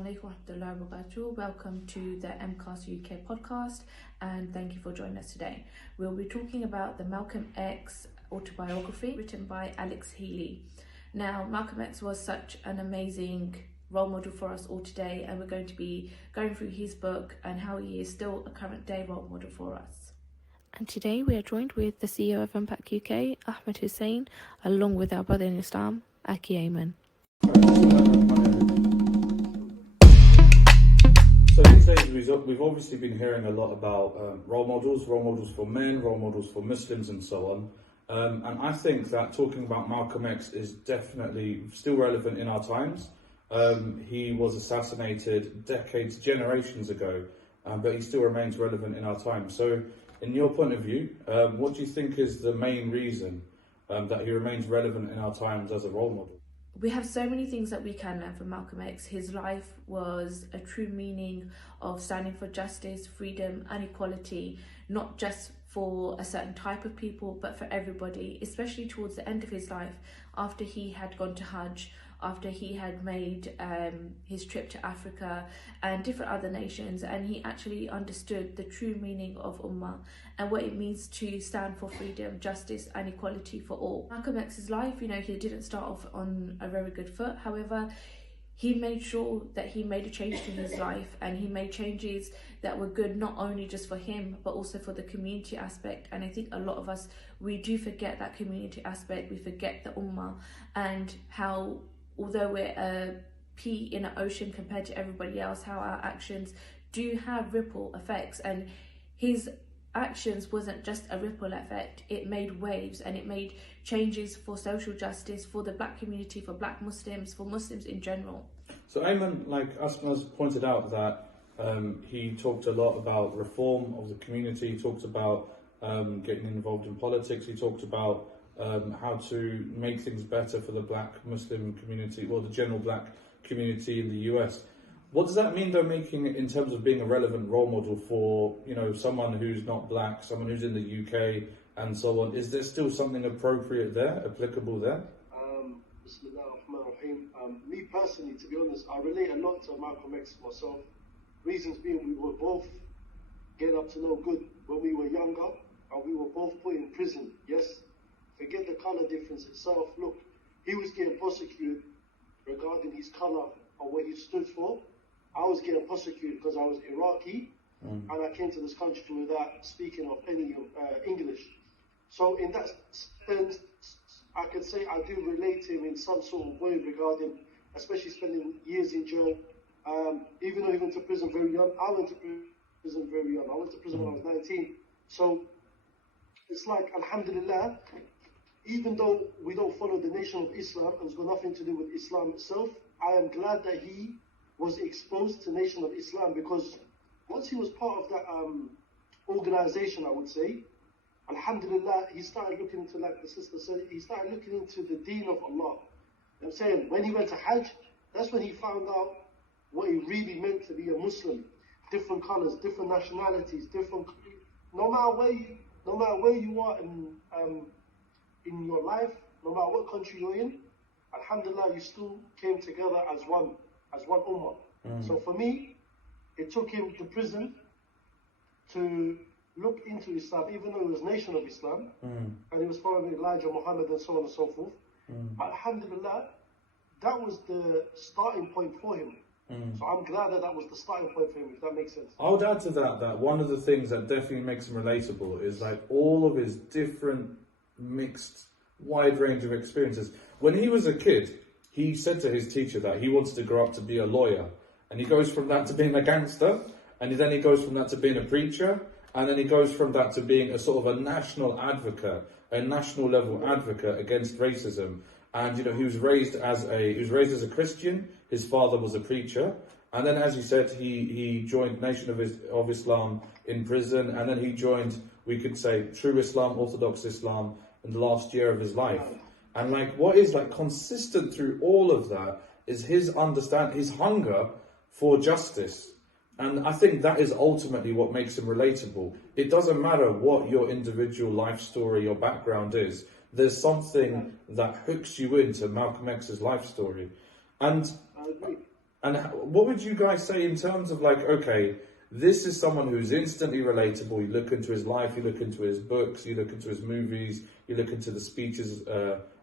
Assalamu alaikum wa rahmatullahi wa barakatuh. Welcome to the MPACUK UK podcast, and thank you for joining us today. We'll be talking about the Malcom X autobiography written by Alex Healy. Now, Malcom X was such an amazing role model for us all today, and we're going to be going through his book and how he is still a current day role model for us. And today we are joined with the CEO of MPACUK, Ahmed Hussein, along with our brother in Islam, Aki Ayman. So these days we've obviously been hearing a lot about role models for men, role models for Muslims and so on. And I think that talking about Malcom X is definitely still relevant in our times. He was assassinated decades, generations ago, but he still remains relevant in our time. So in your point of view, what do you think is the main reason that he remains relevant in our times as a role model? We have so many things that we can learn from Malcom X. His life was a true meaning of standing for justice, freedom and equality, not just for a certain type of people, but for everybody, especially towards the end of his life, after he had gone to Hajj, after he had made his trip to Africa and different other nations, and he actually understood the true meaning of Ummah and what it means to stand for freedom, justice and equality for all. Malcom X's life, he didn't start off on a very good foot. However, he made sure that he made a change to his life, and he made changes that were good not only just for him but also for the community aspect. And I think a lot of us, we do forget that community aspect. We forget the Ummah and how, although we're a pea in an ocean compared to everybody else, how our actions do have ripple effects. And his actions wasn't just a ripple effect, it made waves, and it made changes for social justice, for the black community, for black Muslims, for Muslims in general. So Ayman, like Asma's pointed out, that he talked a lot about reform of the community. He talked about getting involved in politics. He talked about how to make things better for the black Muslim community, or the general black community in the US. What does that mean, though, making it in terms of being a relevant role model for, someone who's not black, someone who's in the UK and so on? Is there still something appropriate there, applicable there? Me personally, to be honest, I relate a lot to Malcom X myself. Reasons being, we were both getting up to no good when we were younger, and we were both put in prison. Yes, forget the colour difference itself. Look, he was getting prosecuted regarding his colour or what he stood for. I was getting prosecuted because I was Iraqi, and I came to this country without speaking of any English. So in that sense, I could say I do relate to him in some sort of way regarding, especially spending years in jail. Even though he went to prison very young, I went to prison very young. I went to prison when I was 19. So it's like, alhamdulillah, even though we don't follow the Nation of Islam and it's got nothing to do with Islam itself, I am glad that he was exposed to Nation of Islam, because once he was part of that organization, I would say, alhamdulillah, he started looking into, like the sister said, he started looking into the deen of Allah. You know what I'm saying? When he went to Hajj, that's when he found out what it really meant to be a Muslim. Different colors, different nationalities, no matter where you are in your life, no matter what country you're in, alhamdulillah, you still came together as one ummah. So for me, it took him to prison to look into Islam, even though it was Nation of Islam, and he was following Elijah, Muhammad and so on and so forth. Alhamdulillah, that was the starting point for him. So I'm glad that was the starting point for him, if that makes sense. I would add to that one of the things that definitely makes him relatable is like all of his different mixed, wide range of experiences. When he was a kid, he said to his teacher that he wanted to grow up to be a lawyer, and he goes from that to being a gangster, and then he goes from that to being a preacher, and then he goes from that to being a sort of a national advocate, a national level advocate against racism. And he was raised as a Christian. His father was a preacher, and then, as you said, he joined Nation of Islam in prison, and then he joined, we could say, true Islam, Orthodox Islam, in the last year of his life. And what is consistent through all of that is his hunger for justice. And I think that is ultimately what makes him relatable. It doesn't matter what your individual life story, your background is. There's something that hooks you into Malcom X's life story. And I agree. And what would you guys say in terms of like, okay, this is someone who's instantly relatable. You look into his life, you look into his books, you look into his movies, you look into the speeches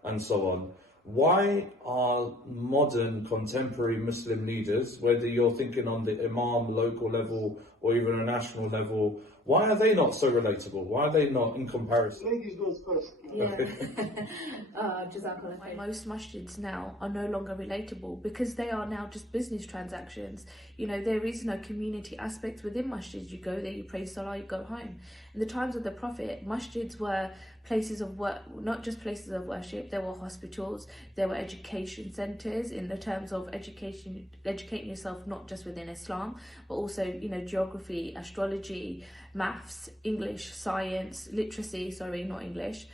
and so on. Why are modern contemporary Muslim leaders, whether you're thinking on the Imam local level or even a national level, why are they not so relatable? Why are they not in comparison? Ladies goes first. Yeah. Jazakallah khair. Most masjids now are no longer relatable because they are now just business transactions. You know, there is no community aspect within masjids. You go there, you pray salah, you go home. In the times of the Prophet, masjids were places of work, not just places of worship. There were hospitals, there were education centres in the terms of educating yourself not just within Islam, but also, you know, geography, astrology, maths, English, science, literacy, sorry, not English.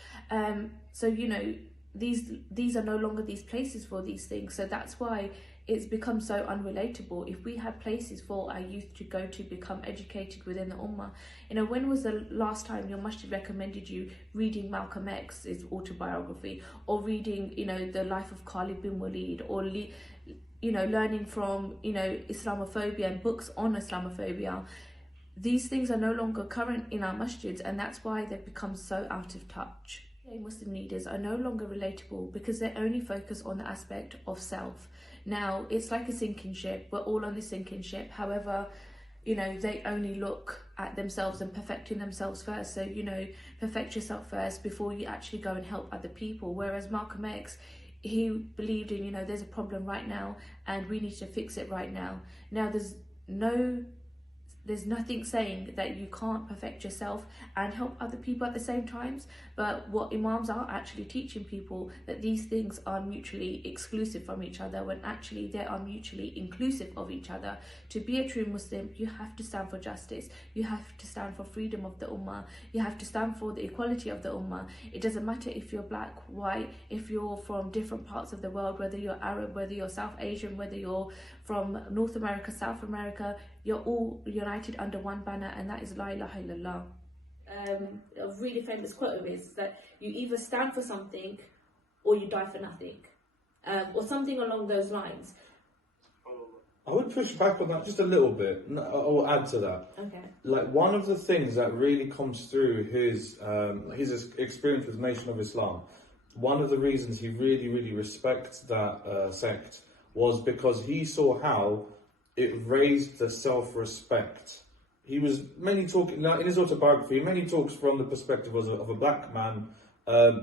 So, you know, these are no longer these places for these things. So that's why it's become so unrelatable. If we had places for our youth to go to become educated within the Ummah, you know, when was the last time your masjid recommended you reading Malcom X's autobiography, or reading, you know, the life of Khalid bin Walid, or you know, learning from, you know, Islamophobia and books on Islamophobia? These things are no longer current in our masjids, and that's why they've become so out of touch. Muslim leaders are no longer relatable because they only focus on the aspect of self. Now, it's like a sinking ship. We're all on the sinking ship. However, you know, they only look at themselves and perfecting themselves first. So, you know, perfect yourself first before you actually go and help other people. Whereas Malcom X, he believed in, you know, there's a problem right now and we need to fix it right now. Now, there's nothing saying that you can't perfect yourself and help other people at the same times. But what Imams are actually teaching people, that these things are mutually exclusive from each other, when actually they are mutually inclusive of each other. To be a true Muslim, you have to stand for justice. You have to stand for freedom of the Ummah. You have to stand for the equality of the Ummah. It doesn't matter if you're black, white, if you're from different parts of the world, whether you're Arab, whether you're South Asian, whether you're from North America, South America, you're all united under one banner, and that is La ilaha illallah. A really famous quote of his is that you either stand for something or you die for nothing, or something along those lines. I would push back on that just a little bit. I'll add to that. Okay. Like, one of the things that really comes through his experience with Nation of Islam, one of the reasons he really, really respects that sect was because he saw how it raised the self-respect. He was mainly talking, in his autobiography, many talks from the perspective of a black man.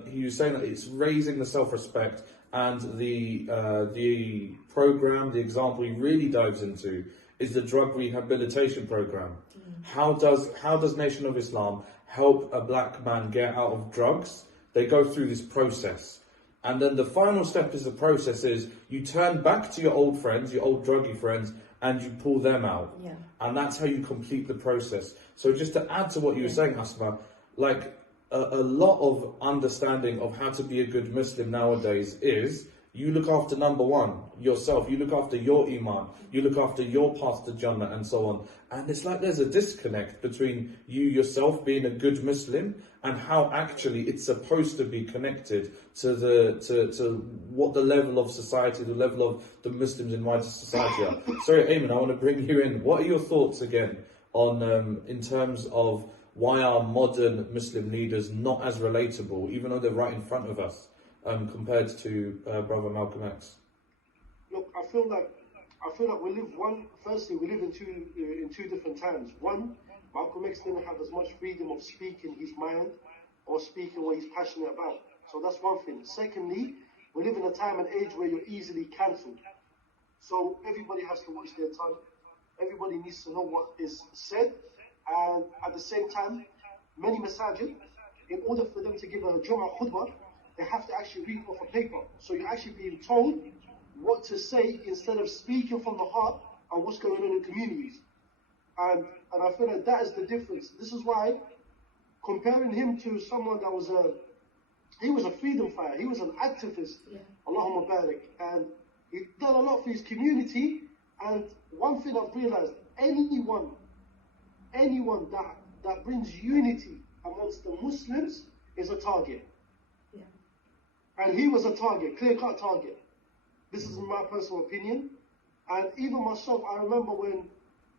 He was saying that it's raising the self-respect, and the program, the example he really dives into is the drug rehabilitation program. How does Nation of Islam help a black man get out of drugs? They go through this process. And then the final step is the process is you turn back to your old friends, your old druggy friends, and you pull them out. Yeah. And that's how you complete the process. So just to add to what you were saying, Asma, like a lot of understanding of how to be a good Muslim nowadays is you look after, number one, yourself. You look after your iman. You look after your path to Jannah and so on. And it's like there's a disconnect between you yourself being a good Muslim and how actually it's supposed to be connected to what the level of society, the level of the Muslims in wider society are. Sorry, Eamon, I want to bring you in. What are your thoughts again on in terms of why are modern Muslim leaders not as relatable, even though they're right in front of us, compared to Brother Malcom X? Look, I feel like we live in two different times. One, Malcom X didn't have as much freedom of speaking his mind or speaking what he's passionate about. So that's one thing. Secondly, we live in a time and age where you're easily cancelled. So everybody has to watch their tongue. Everybody needs to know what is said. And at the same time, many masajid, in order for them to give a Jum'ah khutbah, they have to actually read off a paper. So you're actually being told what to say instead of speaking from the heart and what's going on in communities. And I feel like that is the difference. This is why, comparing him to someone that was he was a freedom fighter, he was an activist, Allahumma barik, and he done a lot for his community. And one thing I've realized, anyone that brings unity amongst the Muslims is a target. Yeah. And he was a target, clear-cut target. This is my personal opinion. And even myself, I remember when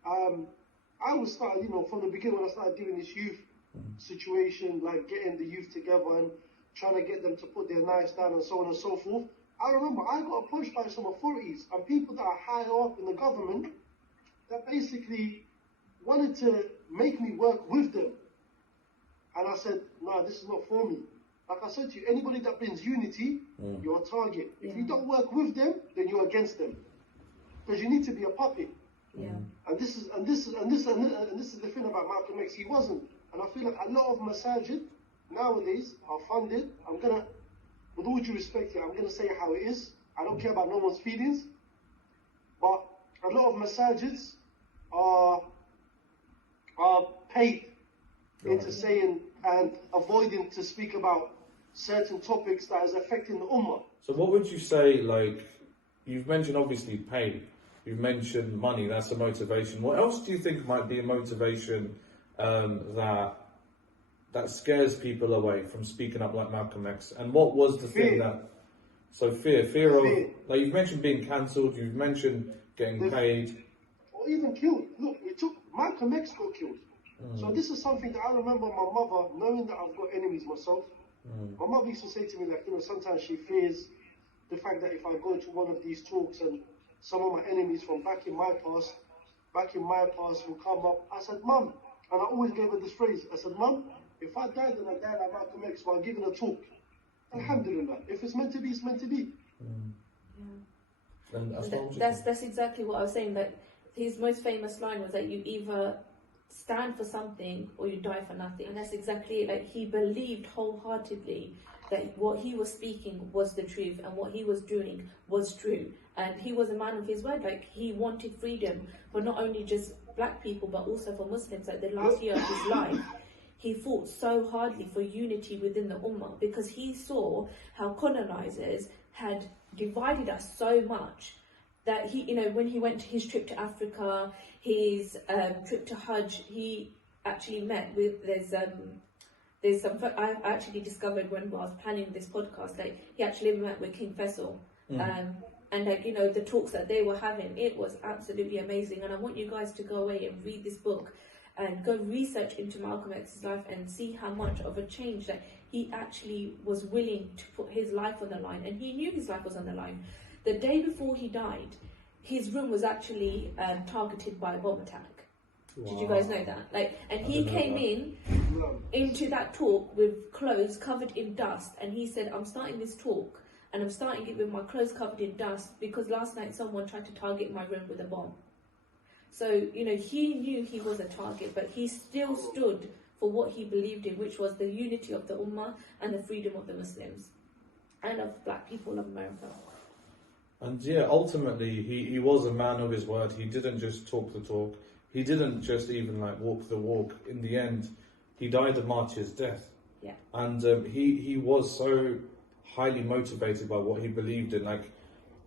I was starting, from the beginning when I started doing this youth situation, like getting the youth together and trying to get them to put their knives down and so on and so forth. I remember I got approached by some authorities and people that are higher up in the government that basically wanted to make me work with them. And I said, no, this is not for me. Like I said to you, anybody that brings unity, you're a target. If you don't work with them, then you're against them. Because you need to be a puppet. Yeah. And this is the thing about Malcom X. He wasn't. And I feel like a lot of masajid nowadays are funded. With all due respect here, I'm gonna say how it is. I don't care about no one's feelings. But a lot of masajids are paid into saying and avoiding to speak about certain topics that is affecting the ummah. So what would you say, like, you've mentioned obviously pain, you've mentioned money, that's a motivation. What else do you think might be a motivation that scares people away from speaking up like Malcom X? And what was the thing that... So fear of... Like, you've mentioned being cancelled, you've mentioned getting paid. Or even killed. Look, Malcom X got killed. So this is something that I remember my mother, knowing that I've got enemies myself, my mother used to say to me, like, sometimes she fears the fact that if I go to one of these talks and some of my enemies from back in my past will come up. I said, Mum, and I always gave her this phrase, I said, Mum, if I died and I died like Malcom X while giving a talk, alhamdulillah, if it's meant to be, it's meant to be. Yeah. And that's exactly what I was saying, that his most famous line was that you either stand for something or you die for nothing. And that's exactly it. Like, he believed wholeheartedly that what he was speaking was the truth and what he was doing was true. And he was a man of his word. Like, he wanted freedom for not only just black people but also for Muslims. Like, the last year of his life, he fought so hardly for unity within the ummah because he saw how colonizers had divided us so much that he, when he went to his trip to Africa, his trip to Hajj, he actually met with, there's some, I actually discovered when I was planning this podcast, like, he actually met with King Faisal. And like, the talks that they were having, it was absolutely amazing. And I want you guys to go away and read this book and go research into Malcom X's life and see how much of a change that he actually was willing to put his life on the line. And he knew his life was on the line. The day before he died, his room was actually targeted by a bomb attack. Wow. Did you guys know that? Like, and he came into that talk with clothes covered in dust, and he said, I'm starting this talk, and I'm starting it with my clothes covered in dust because last night someone tried to target my room with a bomb. So, he knew he was a target, but he still stood for what he believed in, which was the unity of the ummah and the freedom of the Muslims and of black people of America. And yeah, ultimately, he was a man of his word. He didn't just talk the talk. He didn't just even walk the walk. In the end, he died a martyr's death. Yeah. And he was so highly motivated by what he believed in. Like,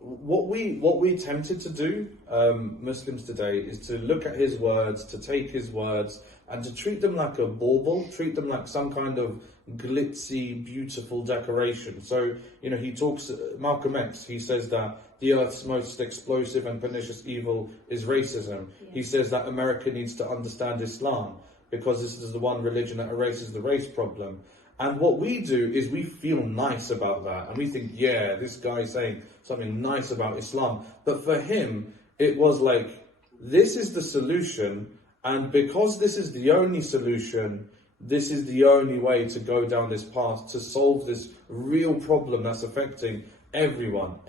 what we tempted to do, Muslims today, is to look at his words, to take his words, and to treat them like a bauble, treat them like some kind of glitzy, beautiful decoration. So, he talks, Malcom X, he says that the earth's most explosive and pernicious evil is racism. Yeah. He says that America needs to understand Islam because this is the one religion that erases the race problem. And what we do is we feel nice about that. And we think, yeah, this guy's saying something nice about Islam. But for him, it was like, this is the solution. And because this is the only solution, this is the only way to go down this path to solve this real problem that's affecting everyone,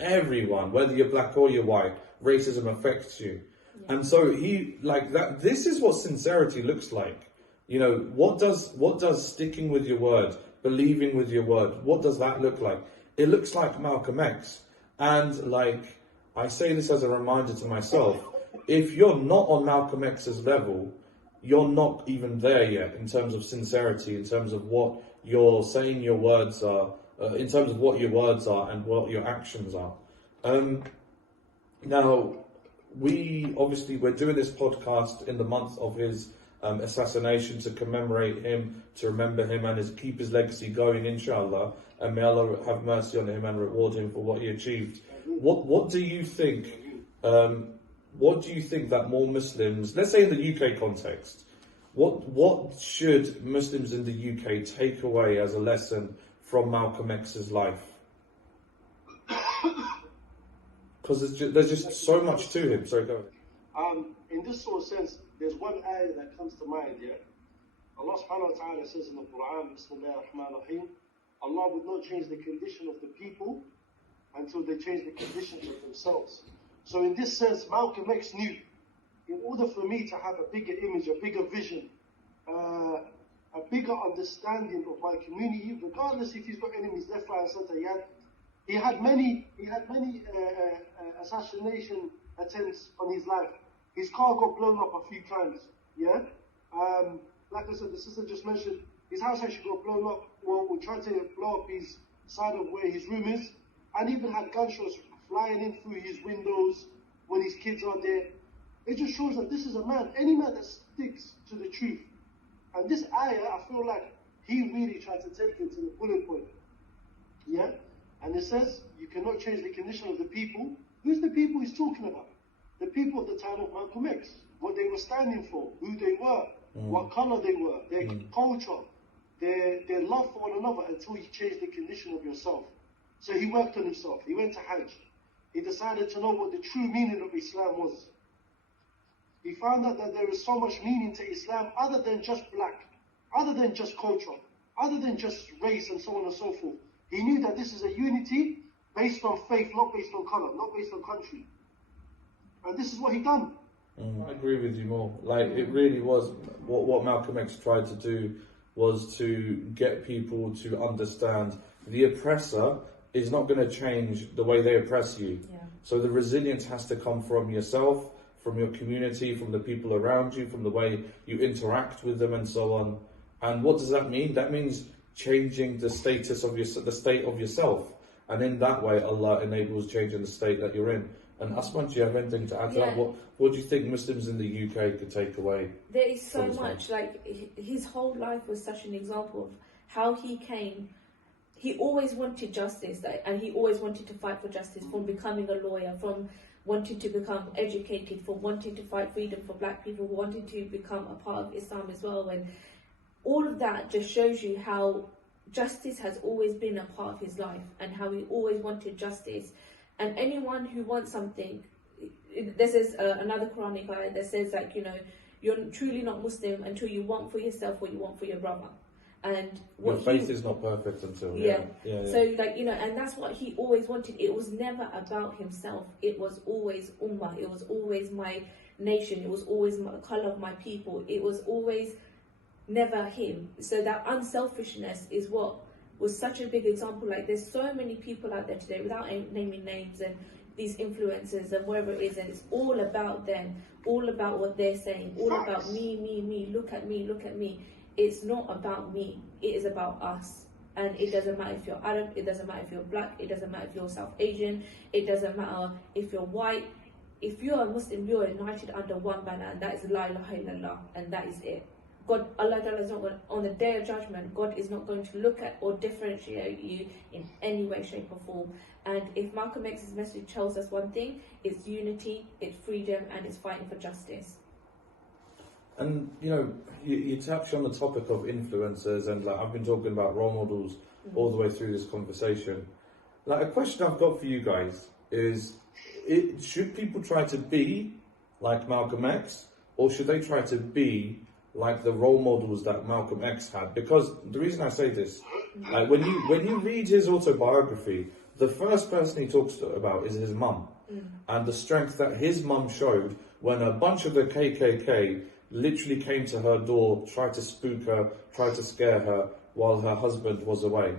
whether you're black or you're white, racism affects you. Yeah. And so he, like that, this is what sincerity looks like. What does sticking with your word, believing with your word, what does that look like? It looks like Malcom X. And like, I say this as a reminder to myself, if you're not on Malcom X's level, you're not even there yet in terms of sincerity, in terms of what you're saying your words are, in terms of what your words are and what your actions are. Now, we're doing this podcast in the month of his assassination to commemorate him, to remember him and keep his legacy going, inshallah. And may Allah have mercy on him and reward him for what he achieved. What do you think what do you think that more Muslims, let's say in the UK context, what should Muslims in the UK take away as a lesson from Malcolm X's life? Because there's just so much to him. So go. In this sort of sense, there's one ayah that comes to mind, yeah? Allah subhanahu wa ta'ala says in the Quran, Bismillah ar-Rahman ar-Rahim, Allah would not change the condition of the people until they change the conditions of themselves. So in this sense, Malcolm X knew, in order for me to have a bigger image, a bigger vision, a bigger understanding of my community, regardless if he's got enemies left, right, and center, he had many assassination attempts on his life. His car got blown up a few times, yeah? Like I said, the sister just mentioned, his house actually got blown up. Well, we tried to blow up his side of where his room is, and even had gunshots flying in through his windows when his kids are there. It just shows that this is a man, any man that sticks to the truth. And this ayah, I feel like he really tried to take it to the bullet point. Yeah? And it says, you cannot change the condition of the people. Who's the people he's talking about? The people of the time of Malcolm X. What they were standing for, who they were, what color they were, their culture, their love for one another, until you change the condition of yourself. So he worked on himself. He went to Hajj. He decided to know what the true meaning of Islam was. He found out that there is so much meaning to Islam other than just black, other than just culture, other than just race and so on and so forth. He knew that this is a unity based on faith, not based on color, not based on country. And this is what he done. I agree with you more. Like, it really was, what Malcolm X tried to do was to get people to understand the oppressor is not going to change the way they oppress you. Yeah. So the resilience has to come from yourself, from your community, from the people around you, from the way you interact with them and so on. And what does that mean? That means changing the status of the state of yourself. And in that way, Allah enables changing the state that you're in. And Asman, do you have anything to add to that? What do you think Muslims in the UK could take away? There is so much. Like, his whole life was such an example of how he came. He always wanted justice, and he always wanted to fight for justice, from becoming a lawyer, from wanting to become educated, from wanting to fight freedom for black people, wanting to become a part of Islam as well. And all of that just shows you how justice has always been a part of his life, and how he always wanted justice. And anyone who wants something, this is another Quranic ayah that says, like, you know, you're truly not Muslim until you want for yourself what you want for your brother. And what your faith is not perfect until So, like, you know, and that's what he always wanted. It was never about himself. It was always ummah. It was always my nation. It was always the color of my people. It was always never him. So that unselfishness is what was such a big example. Like, there's so many people out there today, without naming names, and these influencers and wherever it is, and it's all about them, all about what they're saying, all about me, look at me, look at me. It's not about me, it is about us. And it doesn't matter if you're Arab, it doesn't matter if you're black, it doesn't matter if you're South Asian, it doesn't matter if you're white. If you're a Muslim, you're united under one banner, and that is La ilaha illallah, and that is it. God, Allah is not going, on the day of judgment, God is not going to look at or differentiate you in any way, shape or form. And if Malcolm X's message tells us one thing, it's unity, it's freedom, and it's fighting for justice. And, you know, you touch on the topic of influencers, and like I've been talking about role models all the way through this conversation. Like, a question I've got for you guys is, should people try to be like Malcolm X, or should they try to be like the role models that Malcolm X had? Because the reason I say this, like, when you read his autobiography, the first person he talks about is his mum, and the strength that his mum showed when a bunch of the KKK literally came to her door, tried to spook her, tried to scare her while her husband was away.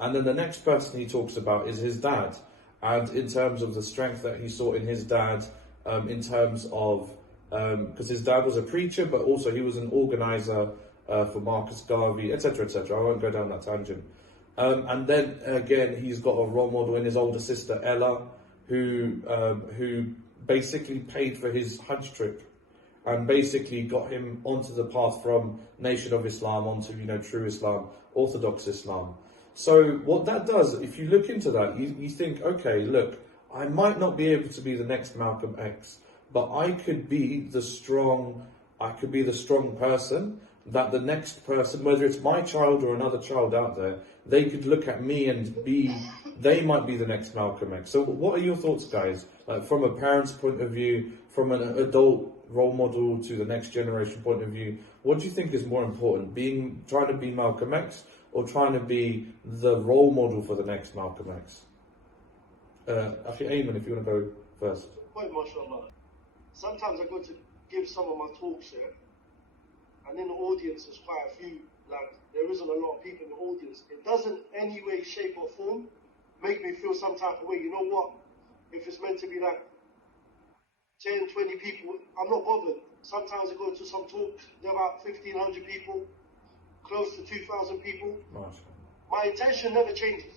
And then the next person he talks about is his dad, and in terms of the strength that he saw in his dad, in terms of because his dad was a preacher, but also he was an organizer for Marcus Garvey, etc., etc. I won't go down that tangent. And then again, he's got a role model in his older sister Ella, who basically paid for his Hajj trip, and basically got him onto the path from Nation of Islam onto, you know, true Islam, Orthodox Islam. So what that does, if you look into that, you think, okay, look, I might not be able to be the next Malcolm X, but I could be the strong person that the next person, whether it's my child or another child out there, they could look at me and they might be the next Malcolm X. So what are your thoughts, guys? Like, from a parent's point of view, from an adult role model to the next generation point of view, what do you think is more important? Trying to be Malcolm X or trying to be the role model for the next Malcolm X? Actually, Ayman, if you want to go first. Quite mashallah. Sometimes I go to give some of my talks here, and in the audience there's quite a few, like there isn't a lot of people in the audience. It doesn't any way, shape or form make me feel some type of way. You know what? If it's meant to be like 10, 20 people, I'm not bothered. Sometimes I go to some talks, there are about 1,500 people, close to 2,000 people. My intention never changes.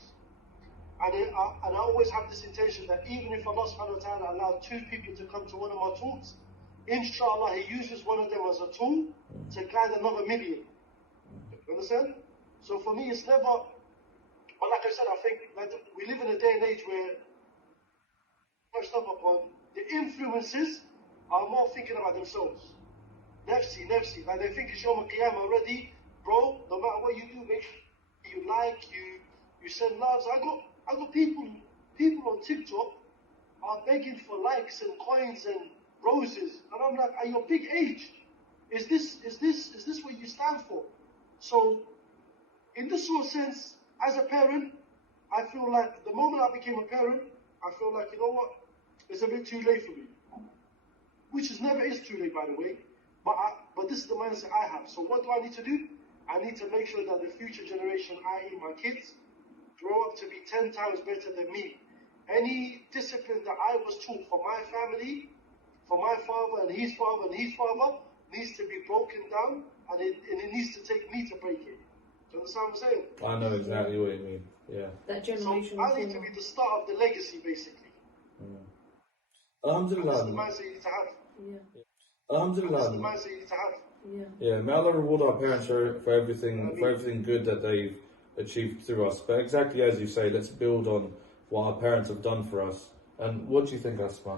And I always have this intention that even if Allah subhanahu wa ta'ala allows 2 people to come to one of my talks, inshallah He uses one of them as a tool to guide another million. You understand? So for me it's never, but like I said, I think that we live in a day and age where, first up upon, the influences are more thinking about themselves. Nafsi. Like they think it's Yawm al-Qiyamah already. Bro, no matter what you do, make sure you like, you send loves. I got people on TikTok are begging for likes and coins and roses. And I'm like, at your big age, is this what you stand for? So, in this sort of sense, as a parent, I feel like the moment I became a parent, I feel like, you know what, it's a bit too late for me. Which is never is too late, by the way. But this is the mindset I have. So what do I need to do? I need to make sure that the future generation, i.e. my kids, grow up to be 10 times better than me. Any discipline that I was taught for my family, for my father and his father and his father, needs to be broken down, and it needs to take me to break it. Do you understand what I'm saying? I know exactly what you mean. Yeah. That generation. So I need to be the start of the legacy, basically. Alhamdulillah. That's the mindset you need to have. Yeah. Alhamdulillah. That's the mindset you need to have. Yeah, may Allah reward our parents for everything good that they've achieved through us. But exactly as you say, let's build on what our parents have done for us. And what do you think, Asma?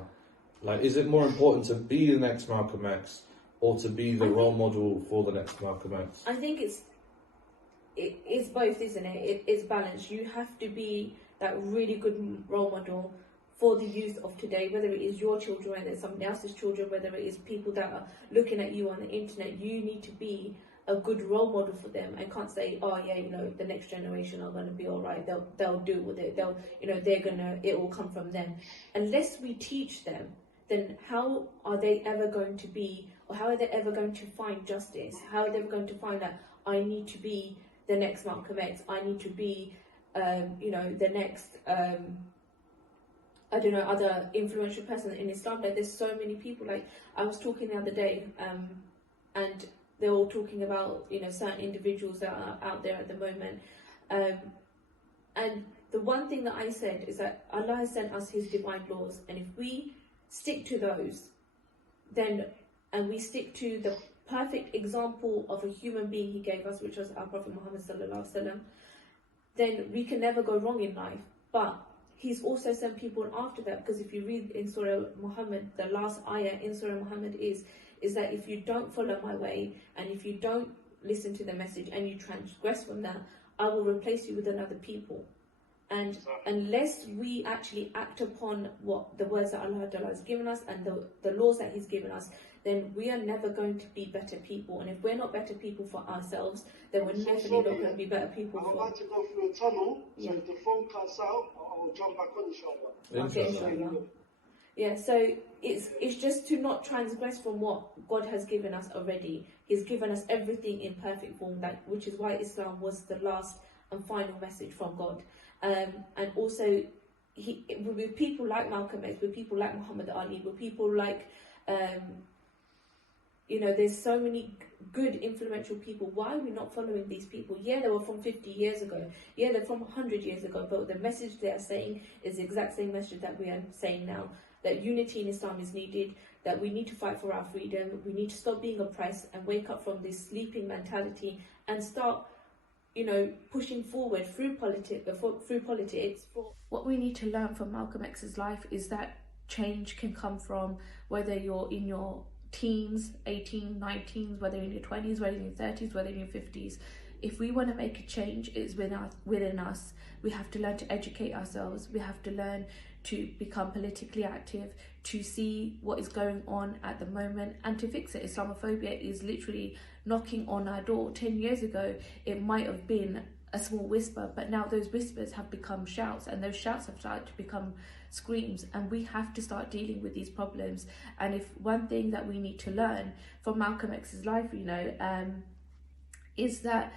Like, is it more important to be the next Malcolm X or to be the role model for the next Malcolm X? I think it's both, isn't it? It's balanced. You have to be that really good role model for the youth of today, whether it is your children, whether it's somebody else's children, whether it is people that are looking at you on the internet. You need to be a good role model for them, and can't say, oh yeah, you know, the next generation are going to be all right. They'll deal with it. It will come from them. Unless we teach them, then how are they ever going to be, or how are they ever going to find justice? How are they ever going to find that I need to be the next Malcolm X? I need to be, the next, other influential person in Islam. Like, there's so many people. Like, I was talking the other day, and they're all talking about, certain individuals that are out there at the moment. And the one thing that I said is that Allah has sent us His divine laws, and if we stick to those, and we stick to the perfect example of a human being He gave us, which was our Prophet Muhammad sallallahu alaihi wasallam, then we can never go wrong in life. But He's also sent people after that, because if you read in Surah Muhammad, the last ayah in Surah Muhammad is that if you don't follow my way, and if you don't listen to the message, and you transgress from that, I will replace you with another people. And unless we actually act upon what the words that Allah has given us and the laws that He's given us, then we are never going to be better people. And if we're not better people for ourselves, then we're definitely not going to be better people I'm about to go through a tunnel, so if the phone cuts out, I'll jump back on, inshallah. Okay, inshallah. Yeah, so it's just to not transgress from what God has given us already. He's given us everything in perfect form, which is why Islam was the last and final message from God. And also, with people like Malcolm X, with people like Muhammad Ali, with people like, there's so many good, influential people. Why are we not following these people? Yeah, they were from 50 years ago. Yeah, they're from 100 years ago. But the message they are saying is the exact same message that we are saying now. That unity in Islam is needed, that we need to fight for our freedom, we need to stop being oppressed and wake up from this sleeping mentality and start, pushing forward through politics. What we need to learn from Malcolm X's life is that change can come from, whether you're in your teens, 18, 19s, whether in your 20s, whether in your 30s, whether in your 50s. If we want to make a change, it's within us. We have to learn to educate ourselves. We have to learn to become politically active, to see what is going on at the moment and to fix it. Islamophobia is literally knocking on our door. 10 years ago, it might have been a small whisper, but now those whispers have become shouts, and those shouts have started to become screams, and we have to start dealing with these problems. And if one thing that we need to learn from Malcolm X's life, is that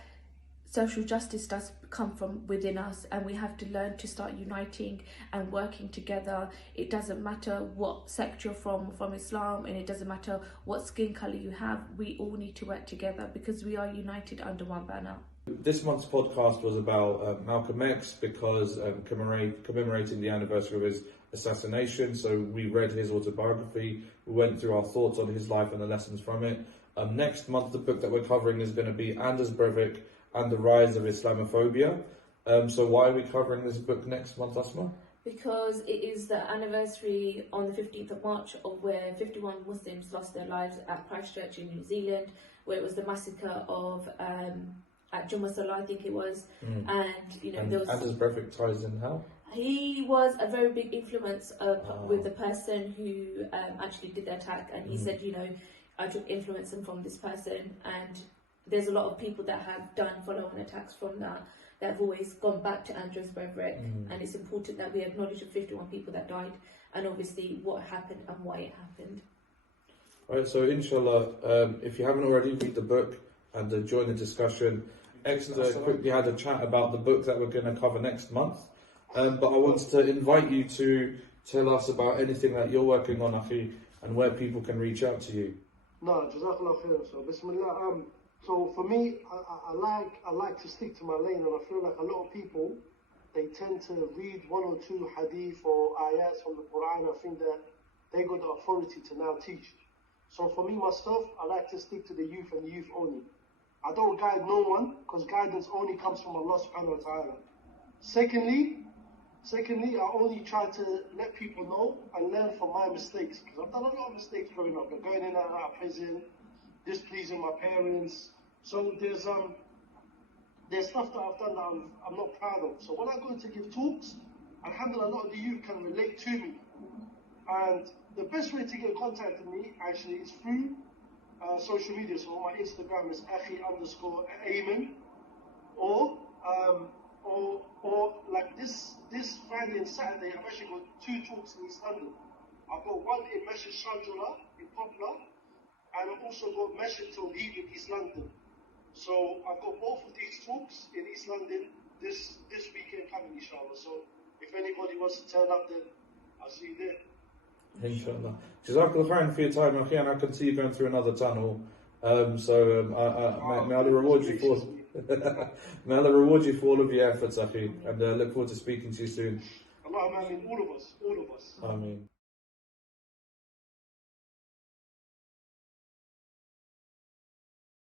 social justice does come from within us, and we have to learn to start uniting and working together. It doesn't matter what sect you're from Islam, and it doesn't matter what skin colour you have. We all need to work together because we are united under one banner. This month's podcast was about Malcolm X because commemorating the anniversary of his assassination. So we read his autobiography, we went through our thoughts on his life and the lessons from it. Next month, the book that we're covering is going to be Anders Breivik and the Rise of Islamophobia. So why are we covering this book next month, Asma? Because it is the anniversary on the 15th of March of where 51 Muslims lost their lives at Christchurch in New Zealand, where it was the massacre of at Jummah Salah, I think it was. And there was... Anders Breivik ties in how? He was a very big influence with the person who actually did the attack, and he said, I took influence from this person, and there's a lot of people that have done follow-on attacks from that have always gone back to Anders Breivik, and it's important that we acknowledge the 51 people that died, and obviously what happened and why it happened. Right, so inshallah, if you haven't already, read the book and join the discussion. X quickly had a chat about the book that we're going to cover next month, but I wanted to invite you to tell us about anything that you're working on, Akhi, and where people can reach out to you. No, Jazakallah khair. So, Bismillah. So for me, I like to stick to my lane, and I feel like a lot of people, they tend to read one or two hadith or ayats from the Quran. I think that they got the authority to now teach. So for me, myself, I like to stick to the youth and the youth only. I don't guide no one, because guidance only comes from Allah subhanahu wa ta'ala. Secondly, I only try to let people know and learn from my mistakes, because I've done a lot of mistakes growing up. Like going in and out of prison, displeasing my parents. So there's stuff that I've done that I'm not proud of. So when I go to give talks, alhamdulillah, a lot of the youth can relate to me. And the best way to get in contact with me actually is through social media. So my Instagram is Akhi_Ayman, or like this Friday and Saturday, I've actually got 2 talks in East London. I've got one in Masjid Sharjah in Poplar, and I've also got Masjid Tawheed in East London. So I've got both of these talks in East London this weekend coming, inshallah. So if anybody wants to turn up, then I'll see you there. Inshallah. Jazakallah khairan for your time, Akhi, and I can see you going through another tunnel. May Allah reward you for may Allah reward you for all of your efforts, Akhi, and look forward to speaking to you soon. Allahumma ameen, all of us. Ameen.